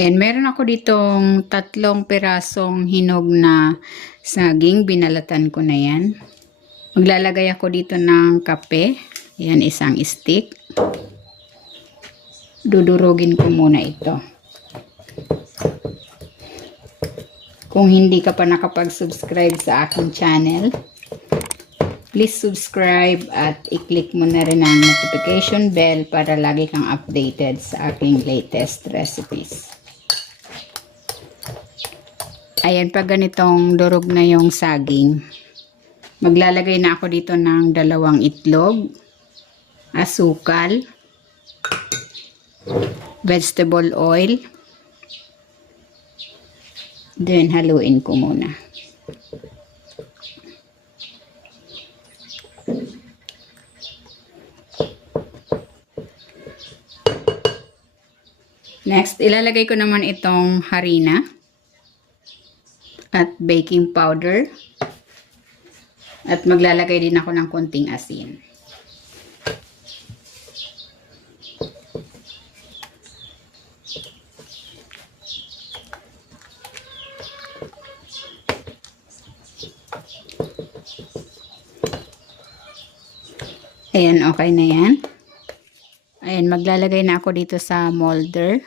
And meron ako ditong 3 pirasong hinog na saging. Binalatan ko na yan. Maglalagay ako dito ng kape. Yan, 1 stick. Dudurugin ko muna ito. Kung hindi ka pa nakapag-subscribe sa aking channel, please subscribe at i-click mo na rin ang notification bell para lagi kang updated sa aking latest recipes. Ayan, pag ganitong durog na yung saging, maglalagay na ako dito ng 2 itlog, asukal, vegetable oil, then haluin ko muna. Next, ilalagay ko naman itong harina at baking powder. At maglalagay din ako ng konting asin. Ayan, okay na yan. Ayan, maglalagay na ako dito sa molder.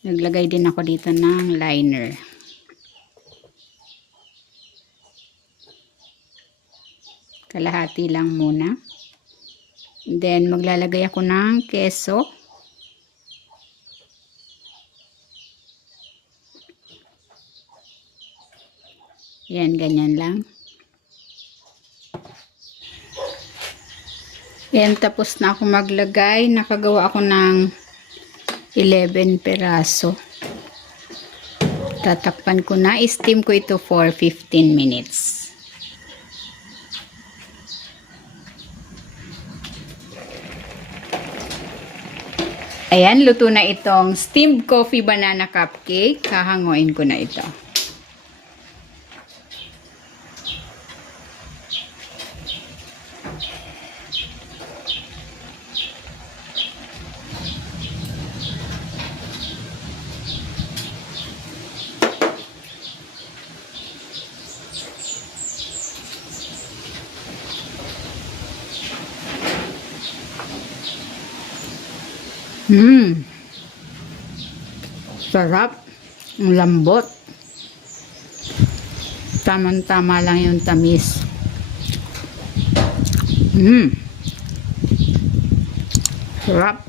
Naglagay din ako dito ng liner. Kalahati lang muna. Then, maglalagay ako ng keso. Yan, ganyan lang. Yan, tapos na ako maglagay. Nakagawa ako ng 11 peraso. Tatakpan ko na. I-steam ko ito for 15 minutes. Ayan, luto na itong steamed coffee banana cupcake. Hahanguin ko na ito. Sarap. Ang lambot. Tamang-tama lang yung tamis. Sarap.